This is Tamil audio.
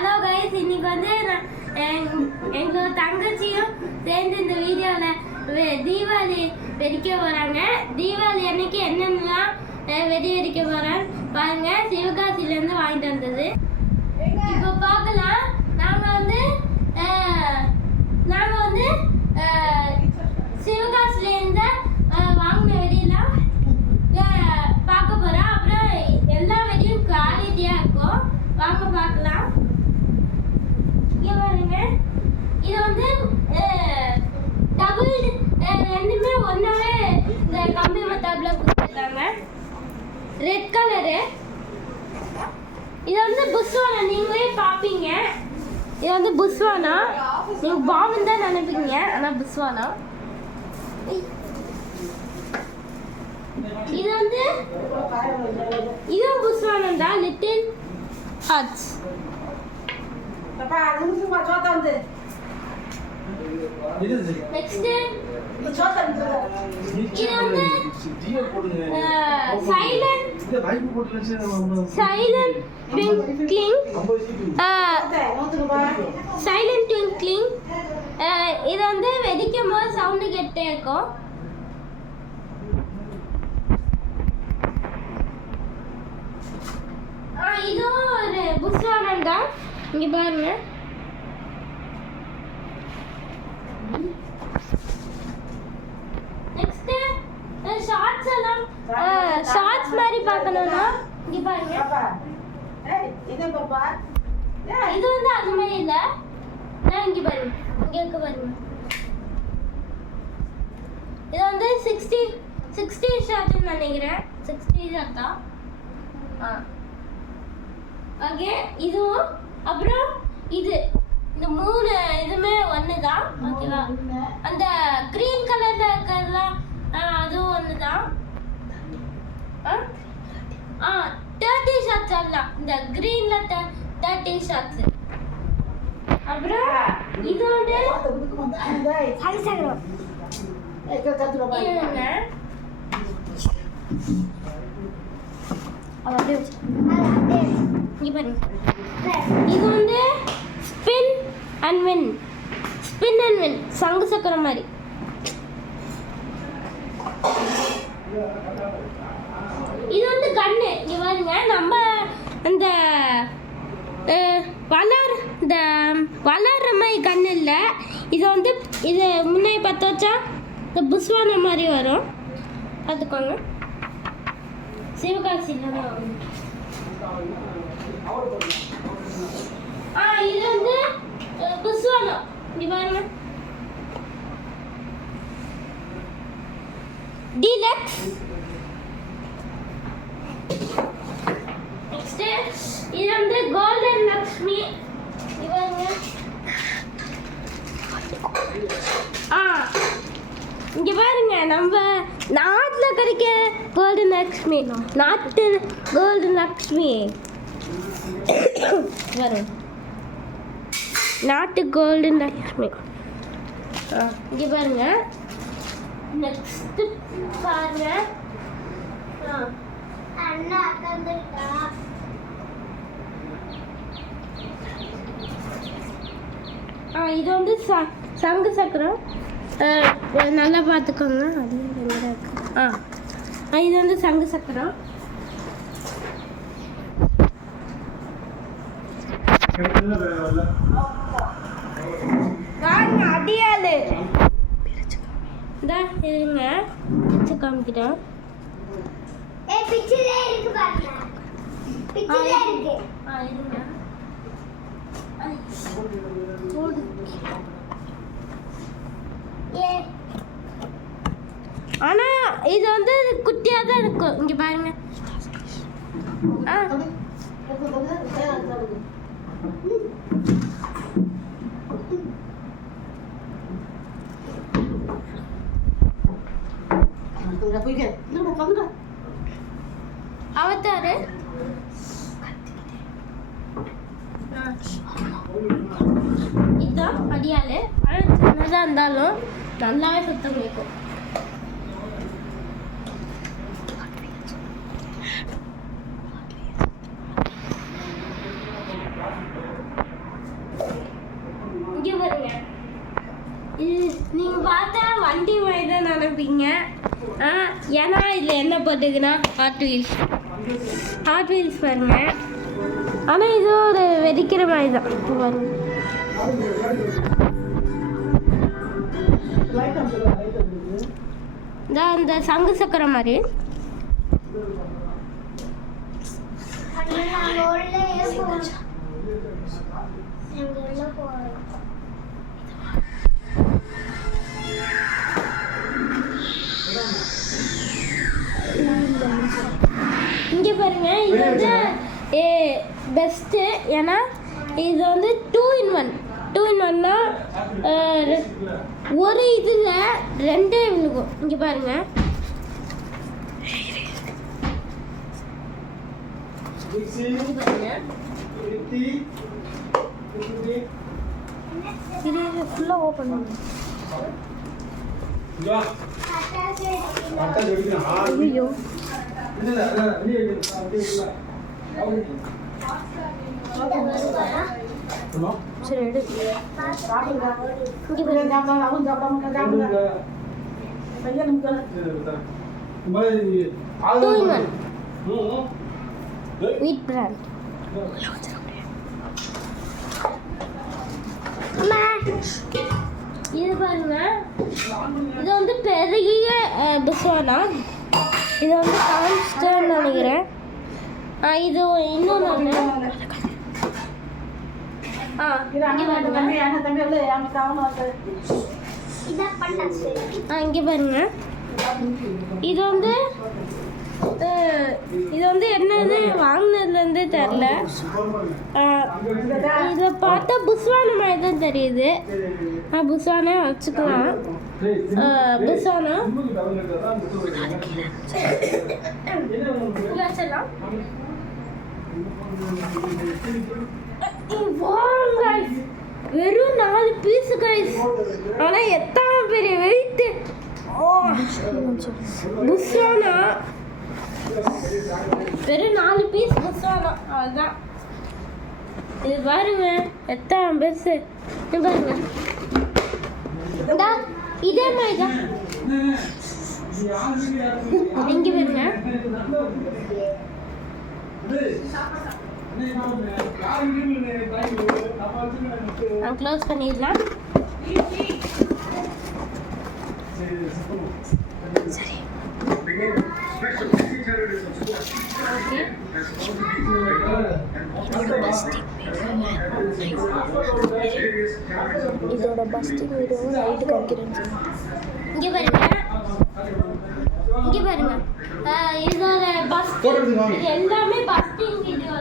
ஹலோ கைஸ், இன்னைக்கு வந்து எங்களோட தங்கச்சியும் சேர்ந்து இந்த வீடியோவில் தீபாவளி வெடிக்க போகிறாங்க. தீபாவளி அன்னைக்கு என்னென்னலாம் வெடி வெடிக்க போகிறான்னு பாருங்க. சிவகாசிலேருந்து வாங்கிட்டு வந்தது. இப்போ பார்க்கலாம். நாங்கள் வந்து சிவகாசிலேருந்து வாங்கின வெடியெல்லாம் பார்க்க போகிறோம். அப்புறம் எல்லா வெடியும் குவாலிட்டியாக இருக்கும். வாங்க பார்க்கலாம். இங்கே பாருங்க, இது வந்து டபுள் ரெண்டுமே ஒன்றாவே இந்த கம்பி மத்தாப்பில் கொடுத்துருக்காங்க. Red colour. இது வந்து புஸ்வானா, நீங்களே பார்ப்பீங்க. இது வந்து புஸ்வானா, நீங்கள் பாம்பு தான் நினைப்பீங்க, ஆனால் புஸ்வானா. இது வந்து இதுவும் புஸ்வானா தான், லிட்டில் ஹார்ட்ஸ். நெக்ஸ்ட் இது வந்து சைலண்ட் ட்விங்க்லிங். இது வந்து வெடிக்கும் போது சவுண்டு கேட்டே இருக்கும். இதுவும் ஒரு புஸ்வானம் தான். இங்க பாருங்க. நெக்ஸ்ட் ஷார்ட்ஸ் எல்லாம் ஷார்ட்ஸ் மாதிரி பார்க்கணும்னா இங்க பாருங்க. இது வந்து அது மாதிரி இல்ல. நான் இங்க பாருங்க, இங்க இருக்கு பாருங்க. இது வந்து 60 ஷார்ட்னு நினைக்கிறேன். 60 ஷார்ட் தான். ஓகே, இதுவும் அப்புறம் இது இந்த மூணு இதுமே ஒன்று தான். ஓகேவா? அந்த க்ரீன் கலர்ல இருக்கிறதுலாம் அதுவும் ஒன்று தான். 30 ஷார்ட்ஸ் எல்லாம் இந்த க்ரீன்ல 30 ஷார்ட்ஸ். அப்புறம் இது வந்து இது வந்து ஸ்பின் அண்ட் வின் சங்கு சக்கரம் மாதிரி. இது வந்து கண்ணு. இங்க பாருங்க, நம்ம அந்த வளர்ற மாதிரி கண்ணு இல்லை. இது வந்து இது முன்னே பற்ற வச்சா இந்த புஸ்வான மாதிரி வரும். பார்த்துக்கோங்க. சிவகாசியில் தான். இது வந்து புஸ்வானம். இங்க பாருங்க, டீலக்ஸ். நெக்ஸ்ட் இது வந்து கோல்டன் லக்ஷ்மி. இங்க பாருங்க. இங்க பாருங்க, நம்ம நாட்டில் கிடைக்க கோல்டன் லக்ஷ்மி, நாட்டு கோல்டன் லக்ஷ்மி வரும். நாட்டு கோல்டன் லக்ஷ்மி. இங்க பாருங்க. நெக்ஸ்ட் பாருங்க. இது வந்து சங்கு சக்கரம். நல்லா பார்த்துக்கோங்க. அது இருக்கு. இது வந்து சங்கு சக்கரம். வாங்க, அடியாளு. இந்த இருங்க, பிரிச்சு காமிக்கிறேன். இருங்க. ஆனா இது வந்து குட்டியா தான் இருக்கும். இங்க பாருங்க. அவதாரு இதுதான் அடியாளு. ஆனால் சின்னதாக இருந்தாலும் நல்லாவே சுத்தம் இருக்கும். பாருங்க, இது நீங்க பார்த்தா வண்டி மாதிரி தான் நினைப்பீங்க. ஏன்னா இதுல என்ன போட்டுக்குன்னா ஹாட் வீல்ஸ் பாருங்க. ஆனா இது ஒரு வெடிக்கிற மாதிரி தான் பாருங்க. இந்த சங்கு சக்கர மாதிரி இங்கே பாருங்க. இது வந்து பெஸ்ட்டு. ஏன்னா இது வந்து 2-in-1னா ஒரு இதில் 2 விழுகும். இங்கே பாருங்க. இது ஃபுல்லாக ஓப்பன் பண்ணுங்க. ஐயோ சரி எடு. வீட் பிராண்ட். இது பாருங்க, இது வந்து பெரிய பிஸ்வானா. இது வந்து கான்ஸ்டன்ட் நினைக்கிறேன். இது இன்னொன்று இங்கே பாருங்க. இது வந்து என்னது வாங்கினதுலேருந்து தெரில. இதை பார்த்தா புஸ்வான மாதிரி தான் தெரியுது. புஸ்வானே வச்சுக்கலாம். புஸ்வானா வச்சிடலாம். வெறும் 4 பீஸ் கைஸ். ஆனால் எத்தனை பெரிய வெயிட். புஸ்வானா வெறும் 4 பீஸ் புஸ்வானா, அதுதான். இது பாருங்க எத்தனை பெருசு. இது பாருங்க, இதே மாதிரி தான். இங்கே பாருங்க. க்ளோஸ் பண்ணிடலாம். சரி இதோட பஸ்டிங் வீடியோ நைட்டு காமிக்கிறேன். இங்கே பாருங்க, இதோட பஸ்டிங் எல்லாமே பஸ்டிங் வீடியோவில்